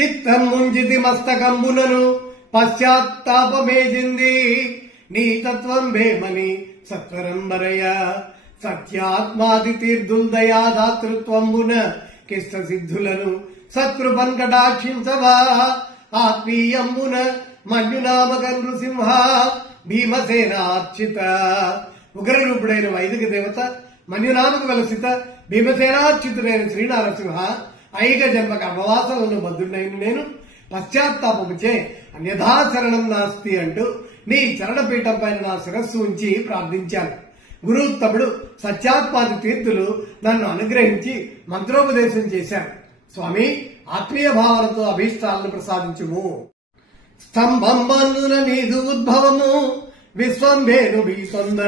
చిత్తం ముంజితి మస్తకంబునను పశ్చాత్తాపమేజింది నీ తత్వం భేమని సత్వరంబరయ సత్యాత్మాది తీర్థుల్దయా దాతృత్వంబున కిష్ట సిద్ధులను సత్కృపన్ కటాక్షించవా ఆత్మీయంబున మన్యునామక నృసింహ భీమసేనార్చిత ఉగ్రరూపుడైన వైదిక దేవత మన్యునామక వెలసిత భీమసేనార్చితుడైన శ్రీనారసింహ ఐక జన్మ కర్మవాసనలను బద్ధుడైన నేను పశ్చాత్తాపముచే అన్యథా శరణం నాస్తి అంటూ నీ చరణపీఠం పైన నా శిరస్సు ఉంచి ప్రార్థించాను. గురుత్తముడు సత్యాత్మాది తీర్థులు నన్ను అనుగ్రహించి మంత్రోపదేశం చేశారు. స్వామి, ఆత్మీయ భావనతో అభీష్టాలను ప్రసాదించుము. స్తంభం బంధున నీదు ఉద్భవము విశ్వంభేను భీసొంద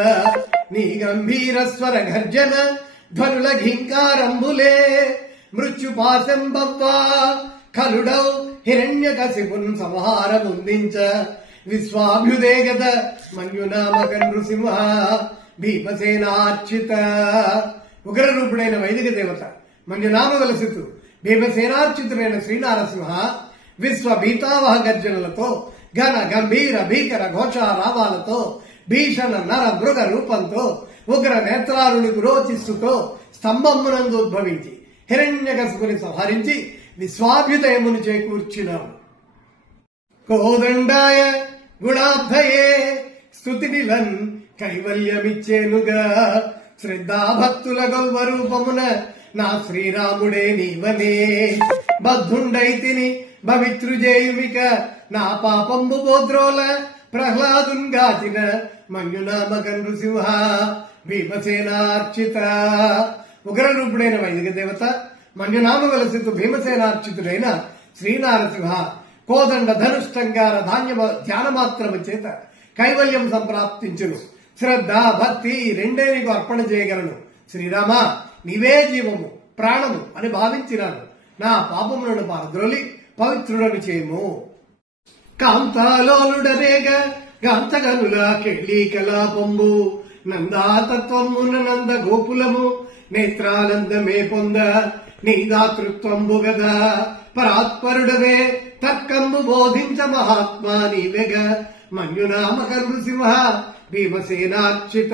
నీ గంభీర స్వర గర్జన ధ్వనుల ఘీంకారంబులే మృత్యుపాశంబవ్వా ఖలుడౌ హిరణ్యకశిపున్ సంహారముందించ విశ్వాభ్యుదేగత మన్యునామక నృసింహ భీమసేనార్చిత. ఉగ్రరూపుడైన వైదిక దేవత మన్యునామ వెలసితు భీమసేనార్చితుడైన శ్రీనారసింహ విశ్వ భీతావహ గర్జనలతో ఘన గంభీర భీకర ఘోషారావాలతో భీషణ నర మృగ రూపంతో ఉగ్ర నేత్రారుని గురోచిస్సుతో స్తంభమునందు ఉద్భవించి హిరణ్యకశిపుని సంహరించి విశ్వాభ్యుదయమును చేకూర్చినావు. కోదండాయ గుణాబ్ధయే స్తుతినిలన్ కైవల్యమిచ్చేనుగా శ్రద్ధాభక్తుల గొల్వ రూపమున నా శ్రీరాముడే నీవనే బద్ధుండైతిని భవితృజేయుమిక నా పాపంబు బోద్రోల ప్రహ్లాదుంగాచిన మన్యునామక నృసింహ భీమసేనార్చిత. ఉగ్రరూపుడైన వైదిక దేవత మన్యునామ వెలసితు భీమసేనార్చితుడైన శ్రీనారసింహ కోదండ ధనుష్టంగార ధ్యానమాత్రము చేత కైవల్యం సంప్రాప్తించును. శ్రద్ధ భక్తి రెండే నీకు అర్పణ చేయగలను. శ్రీరామ, నీవే జీవము ప్రాణము అని భావించినాను. నా పాపములను పారద్రోలి పవిత్రుడను చేయము. కాంతాలోలుడనేగ గాంతగనుల కెళ్ళి కలాపంబు నందాతత్వమున నంద గోపులము నేత్రానందమే పొంద నీ దాతృత్వంబు గదా పరాత్పరుడవే తర్కంబు బోధించ మహాత్మా నీవెగ మన్యునామక నృసింహ భీమసేనార్చిత.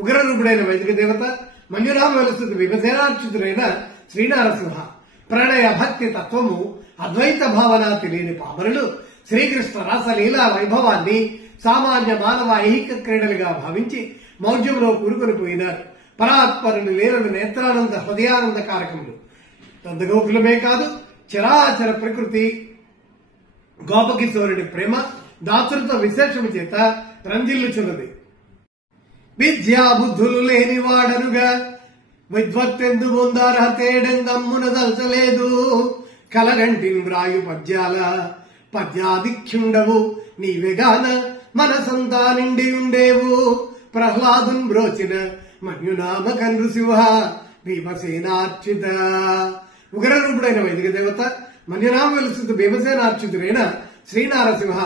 ఉగ్రరూపుడైన వైదిక దేవత మన్యునామ వెలసితు భీమసేనార్చితుడైన శ్రీనారసింహ ప్రణయ భక్తి తత్వము అద్వైత భావన తెలియని పామరులు శ్రీకృష్ణ రాసలీలా వైభవాన్ని సామాన్య మానవ ఐహిక క్రీడలుగా భావించి మౌఢ్యంలో కూరుకొని పోయినారు. పరాత్పరుని లీలను నేత్రానంద హృదయానంద కారకములు నందగోకులమే కాదు, చరాచర ప్రకృతి గోపకిశోరుడి ప్రేమ దాతృత్వ విశేషము చేత రంజిల్లుచున్నది. విద్యా బుద్ధులు లేని వాడనుగా విద్వత్తెందు బొందారహతేడెందమ్మున దల్చలేదు కలగంటిన్ వ్రాయు పద్యాల పద్యాదిఖ్యుండవు నీవెగాన మనసంతా నిండి ఉండేవు ప్రహ్లాదున్ బ్రోచిన మన్యునామక నృసింహ భీమసేనార్చిత. ఉగ్రరూపుడైన వైదిక దేవత మన్యునామ వెలసితు భీమసేనార్చితుడైన శ్రీనారసింహ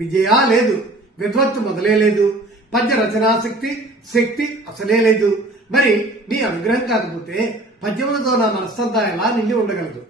విజయా లేదు, విద్వత్తు మొదలే లేదు, పద్య రచనాశక్తి శక్తి అసలే లేదు. మరి నీ అనుగ్రహం కాకపోతే పద్యములతో నా మనస్సంతా ఎలా నిండి ఉండగలదు?